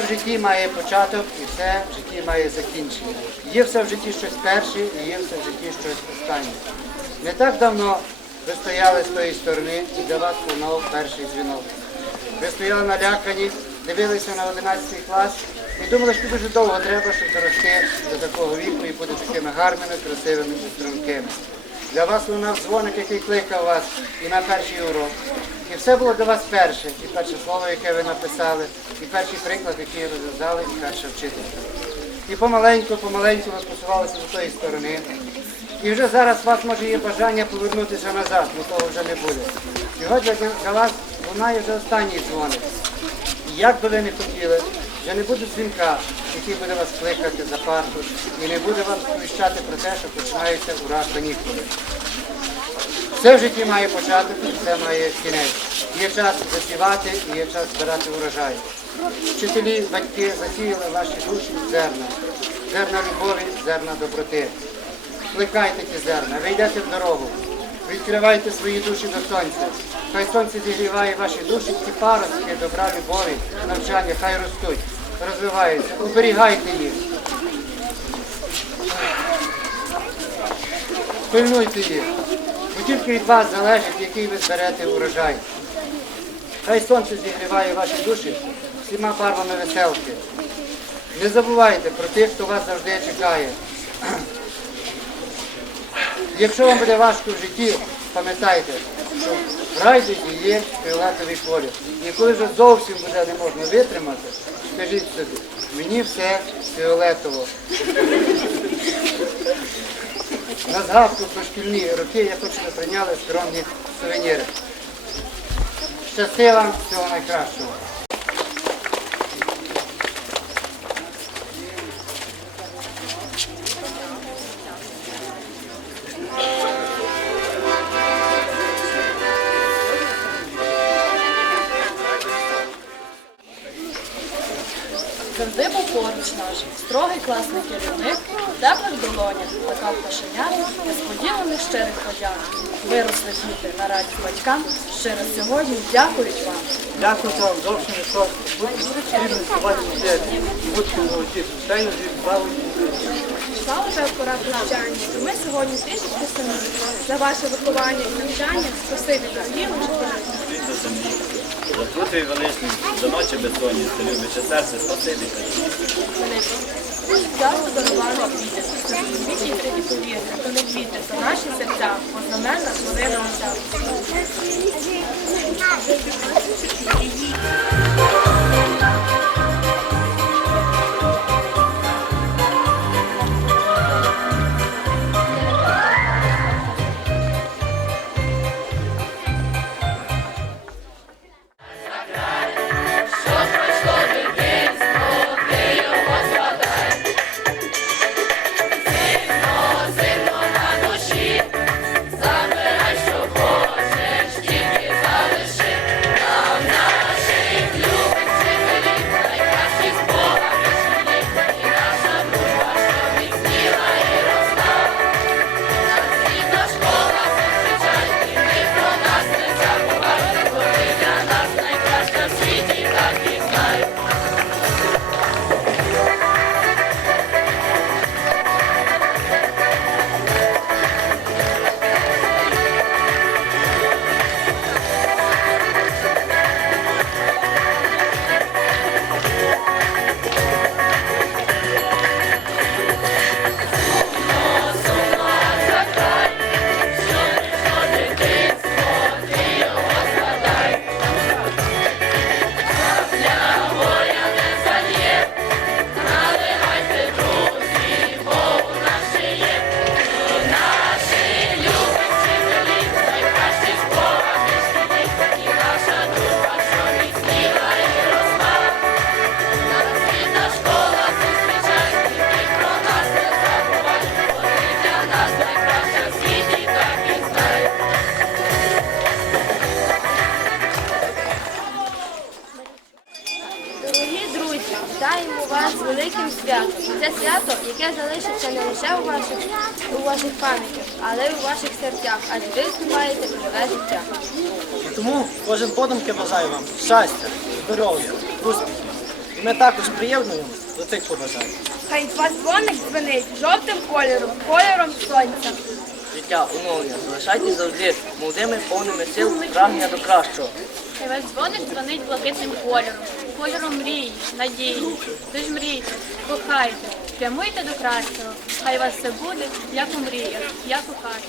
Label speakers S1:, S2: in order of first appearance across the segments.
S1: Все в житті має початок і все в житті має закінчення. Є все в житті щось перше і є все в житті щось останнє. Не так давно ви стояли з тої сторони і для вас лунав перший дзвінок. Ви стояли налякані, дивилися на 11 клас і думали, що дуже довго треба, щоб дорости до такого віку і бути такими гарними, красивими і стрункими. Для вас лунав дзвоник, який кликав вас і на перший урок. І все було для вас перше. І перше слово, яке ви написали, і перший приклад, який розв'язали, і перша вчителька. І помаленьку, помаленьку ви посувалися до тої сторони. І вже зараз у вас може є бажання повернутися назад, але того вже не буде. Сьогодні для- вас лунає вже останній дзвоник. І як би ви не хотіли, вже не буде дзвінка, який буде вас кликати за парту, і не буде вам сповіщати про те, що починаються ура канікули. Все в житті має початок, все має кінець. Є час засівати і є час збирати урожай. Вчителі, батьки засіяли ваші душі зерна. Зерна любові, зерна доброти. Плекайте ті зерна, ви йдете в дорогу. Відкривайте свої душі до сонця. Хай сонце зігріває ваші душі, ті паростки добра, любові, навчання, хай ростуть, розвиваються. Оберігайте їх. Пильнуйте їх. Тільки від вас залежить, який ви зберете урожай. Хай сонце зігріває ваші душі всіма барвами веселки. Не забувайте про тих, хто вас завжди чекає. Якщо вам буде важко в житті, пам'ятайте, що в райдуді є фіолетовий колір. І коли вже зовсім буде не можна витримати, скажіть собі, мені все фіолетово. На згадку про шкільні роки я хочу, щоб прийняли скромні сувеніри. Щасти вам, всього найкращого.
S2: Завжди був поруч наш, строгий класний керівник, теплих долонях, така пташеня, несподіваних щирих подяк. Виросли діти на радість батькам, щиро сьогодні дякують вам.
S1: Дякую вам зовсім не просто. Будьте молоді, звичайно.
S3: Слава та акурат навчання. Ми сьогодні трішечки самі. За ваше виховання і навчання спасибі.
S4: За труд твій величний, до ночі безсонні, це любяче серце, спасибі.
S3: Часто дарували квіти. Квіти і повірте, то не квіти, то наші серця, познаменна хвилина життя.
S5: Святом. Це свято, яке залишиться не лише у ваших, у ваших пам'ятях, але й у ваших серцях, адже ви вступаєте у нове життя.
S6: Тому кожен подумки бажаю вам щастя, здоров'я, успіхів. І ми також приєднуємося до цих побажань.
S5: Хай з вас дзвоник дзвенить жовтим кольором, кольором сонця.
S7: Життя оновлення, залишайтесь завжди молодими, повними сил, прагнення до кращого.
S8: Хай ваш дзвоник дзвонить блакитним кольором, кольором мрії, надії. Тож мрійте, кохайте, прямуйте до кращого. Хай вас все буде, як у мріях, як у хаті.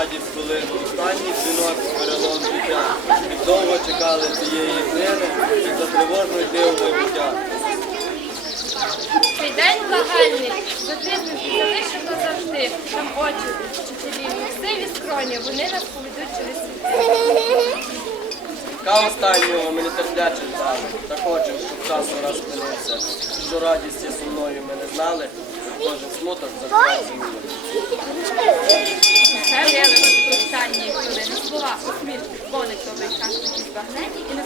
S9: радість, коли останній дзвінок перелом життя. І довго чекали цієї днини, як за
S10: тривожно йти у майбуття.
S3: Цей день загальний, затиснути залишено завжди. Там очі, вчителі. сиві скроні, вони нас поведуть через світ.
S10: Ка останнього мені терпляче стали, та хочем, щоб часу нас минувся. Що радість зі мною ми не знали, кожен смуток
S3: завжди змінив. І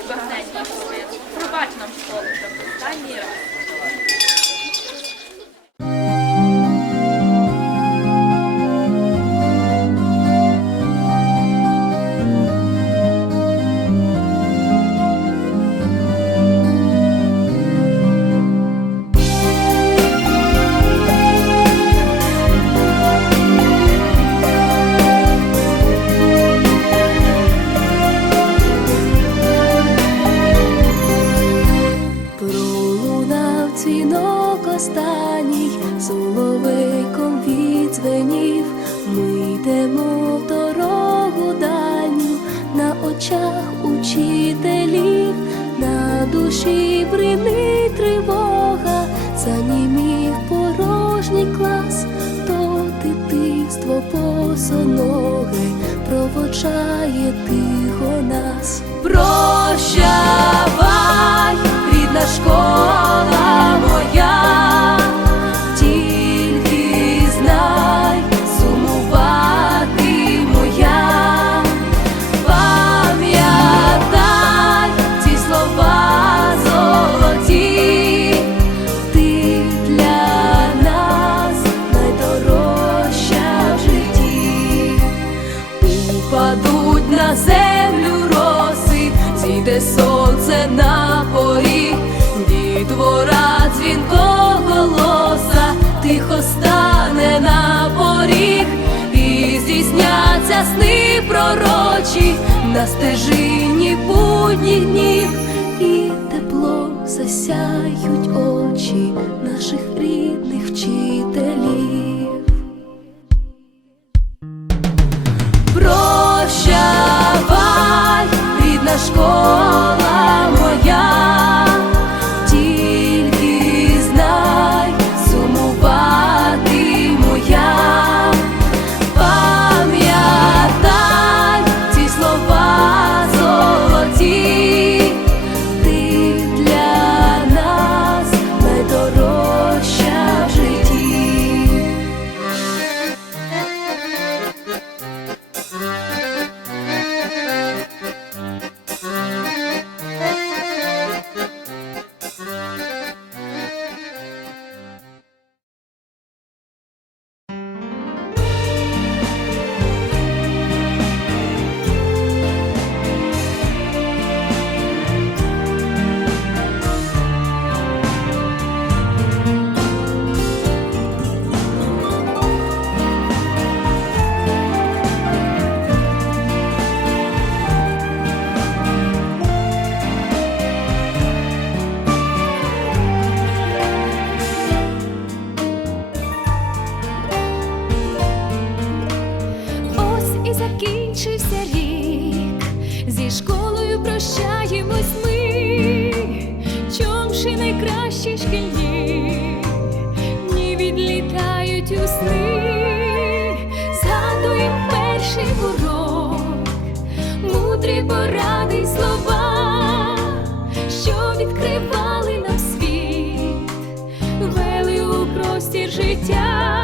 S8: проводжає тихо нас. Прощавай, рідна школа зійде сонце на поріг, дітвора дзвінко голоса, тихо стане на поріг, і здійсняться сни пророчі на стежині будніх днів, і теплом засяють очі наших рідних вчителів. Рідна школа
S11: простір життя.